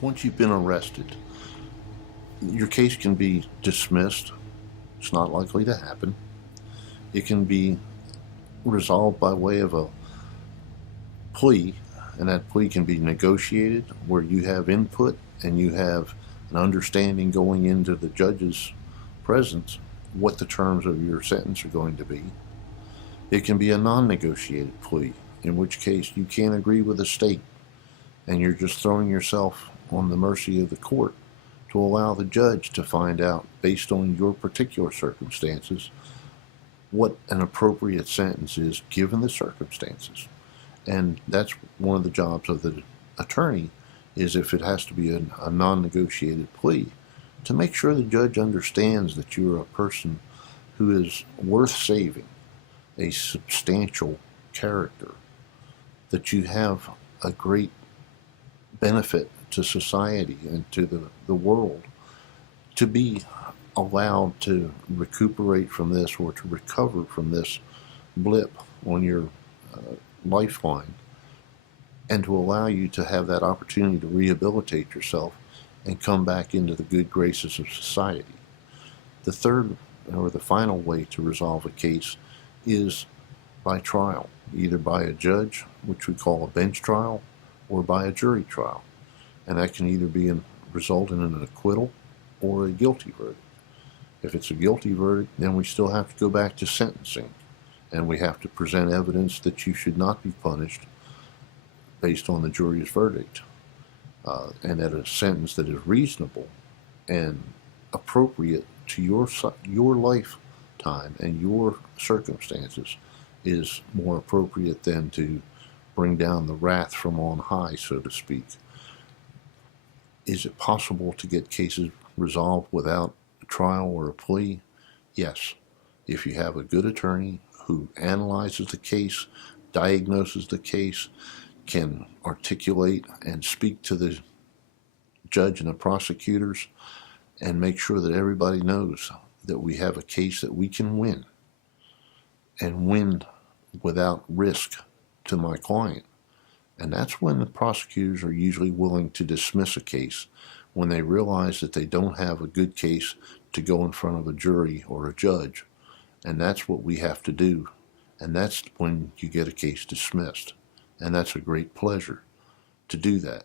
Once you've been arrested, your case can be dismissed. It's not likely to happen. It can be resolved by way of a plea, and that plea can be negotiated where you have input and you have an understanding going into the judge's presence what the terms of your sentence are going to be. It can be a non-negotiated plea, in which case you can't agree with the state and you're just throwing yourself on the mercy of the court to allow the judge to find out, based on your particular circumstances, what an appropriate sentence is given the circumstances. And that's one of the jobs of the attorney, is if it has to be a non-negotiated plea, to make sure the judge understands that you're a person who is worth saving, a substantial character, that you have a great benefit to society and to the world, to be allowed to recuperate from this or to recover from this blip on your lifeline, and to allow you to have that opportunity to rehabilitate yourself and come back into the good graces of society. The third or the final way to resolve a case is by trial, either by a judge, which we call a bench trial, or by a jury trial. And that can either result in an acquittal or a guilty verdict. If it's a guilty verdict, then we still have to go back to sentencing, and we have to present evidence that you should not be punished based on the jury's verdict, and that a sentence that is reasonable and appropriate to your lifetime and your circumstances is more appropriate than to bring down the wrath from on high, so to speak. Is it possible to get cases resolved without a trial or a plea? Yes. If you have a good attorney who analyzes the case, diagnoses the case, can articulate and speak to the judge and the prosecutors, and make sure that everybody knows that we have a case that we can win, and win without risk to my client. And that's when the prosecutors are usually willing to dismiss a case, when they realize that they don't have a good case to go in front of a jury or a judge. And that's what we have to do. And that's when you get a case dismissed. And that's a great pleasure to do that.